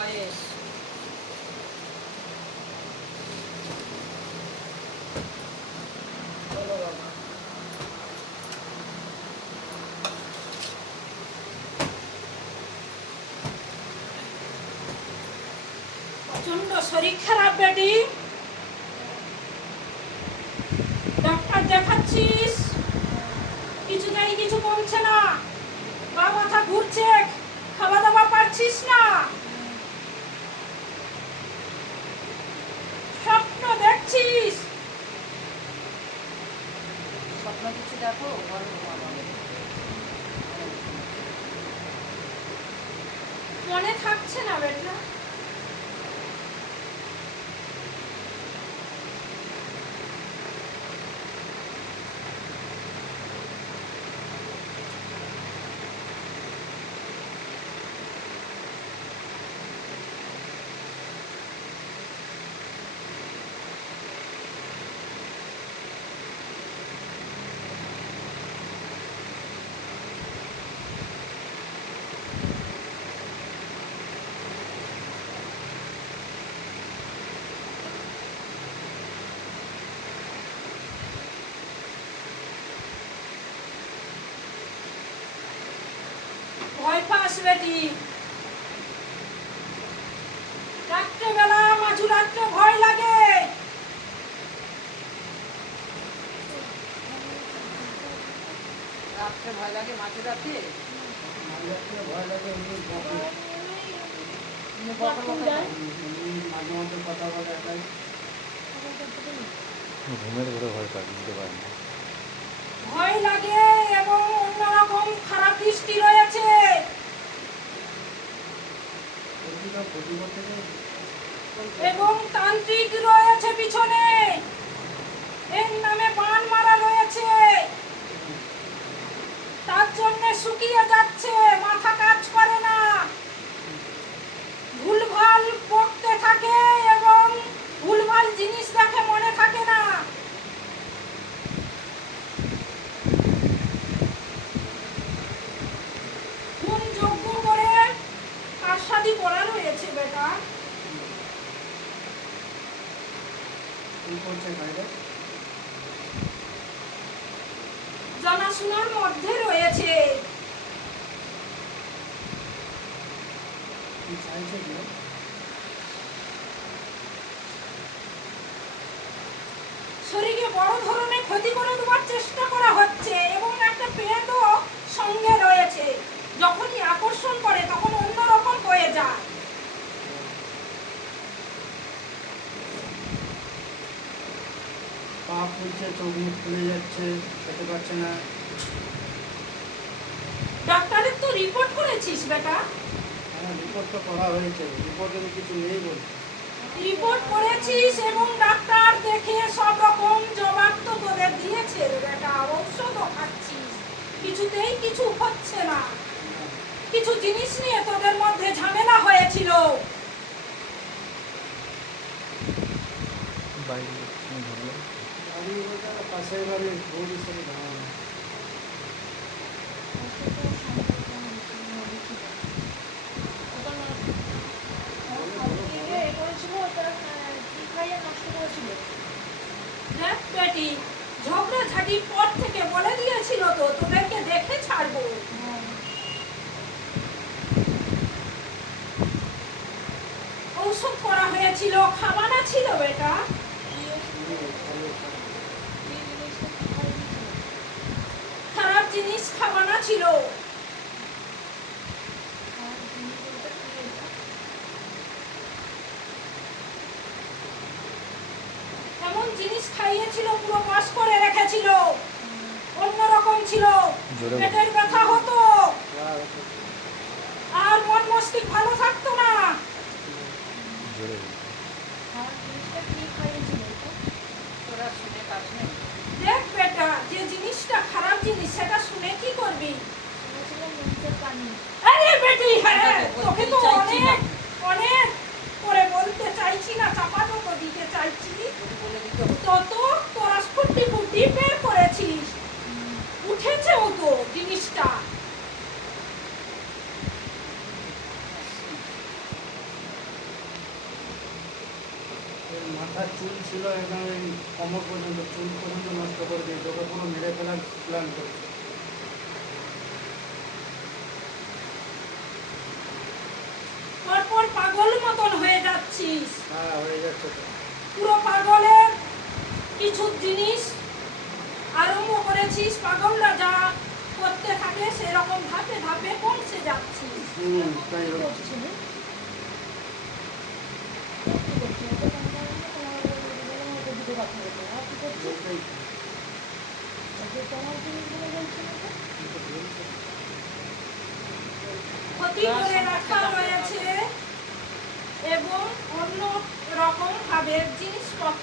বয়স। বলো বাবা। প্রচন্ড শরীর খারাপ বেটি, ডাক্তার দেখাচ্ছিস, কিছুতেই কিছু কমছে না, গা মাথা ঘুরছে, খাওয়া দাওয়া পারছিস না, স্বপ্ন দেখছিস। স্বপ্ন কিছু দেখো, বলো বাবা। মনে থাকছে না বেটা। ভয় পাস বেটি, রাত্রেবেলা মাঝরাত্রে ভয় লাগে। রাত্রে ভয় লাগে, মাঝে রাতে ভয় লাগে, মাঝে মধ্যে কথা বলে একাই। ঘুমের ঘরে ভয় পায়, বুঝতে পারেন না। ভয় লাগে এবং অন্যরকম খারাপ দৃষ্টি রয়েছে। এবং তান্ত্রিক রয়েছে পিছনে, এর নামে বান মারা রয়েছে, তার জন্য শুকিয়ে যাচ্ছে, মাথা কাজ করে না, ভুলভাল বকতে থাকে এবং ভুলভাল জিনিস দেখে মনে থাকে না। কোন যজ্ঞ করে আশাদি করা রয়েছে বেটা। জানাশোনার মধ্যে রয়েছে। শরীরে বড় ধরনের ক্ষতি করে দেওয়ার চেষ্টা করা হচ্ছে এবং একটা পেটও সঙ্গে রয়েছে। যখনই আকর্ষণ করে তখন অন্যরকম হয়ে যায়। পা ফুলছে, চোখ মুখ ফুলে যাচ্ছে, খেতে পারছে না। ডাক্তারের তো রিপোর্ট করেছিস বেটা? হ্যাঁ, রিপোর্ট তো করা হয়েছে, রিপোর্টে কিছু নেই বলছে। রিপোর্ট করেছিস এবং ডাক্তার দেখে সব রকম জবাব তো তোদের দিয়েছে বেটা, ঔষধও খাচ্ছিস, কিছুতেই কিছু হচ্ছে না। কিছু জিনিস নিয়ে তোদের মধ্যে ঝামেলা হয়েছিল। বাইরে ধরলো বাড়ি বলতে পাশের বাড়ির বৌদির সাথে ঝামেলা। দেখ বেটি, ঝগড়াঝাটির পর থেকে বলে দিয়েছিল তো তোদেরকে দেখে ছাড়বো। ঔষধ করা হয়েছিল, খাওয়ানো ছিল বেটা, খারাপ জিনিস খাওয়ানো ছিল। এমন জিনিস খাইয়েছিল, পুরো পাস করে রেখেছিল, অন্যরকম ছিল, পেটের ব্যথা হতো আর মন মস্তিষ্ক ভালো থাকতো না। তোরা শুনে কাজ নেই। দেখ বেটা, যে জিনিসটা খারাপ জিনিস সেটা শুনে কি করবি? আরে বেটি, হ্যাঁ তোকে তো অনেক অনেক করে বলতে চাইছি না, চাপা তো দিতে চাইছি, তত তোরা ফুটি ফুটি বের করেছিস, উঠেছে ও তো জিনিসটা। মাথার চুল ছিল একদম এই কোমর পর্যন্ত, চুল পর্যন্ত নষ্ট করে দিয়েছে, ওকে পুরো মেরে ফেলার প্ল্যান করেছে। পরপর পাগল মতন হয়ে যাচ্ছিস। হ্যাঁ, হয়ে যাচ্ছে তো। পুরো পাগলের কিছু জিনিস আরম্ভ করেছিস, পাগলরা যা করতে থাকে সেরকম ধাপে ধাপে পৌঁছে যাচ্ছিস। তাই হচ্ছে। ওটাই। ক্ষতি করে রাখা হয়েছে এবং অন্য রকম ভাবে জিনিসপত্র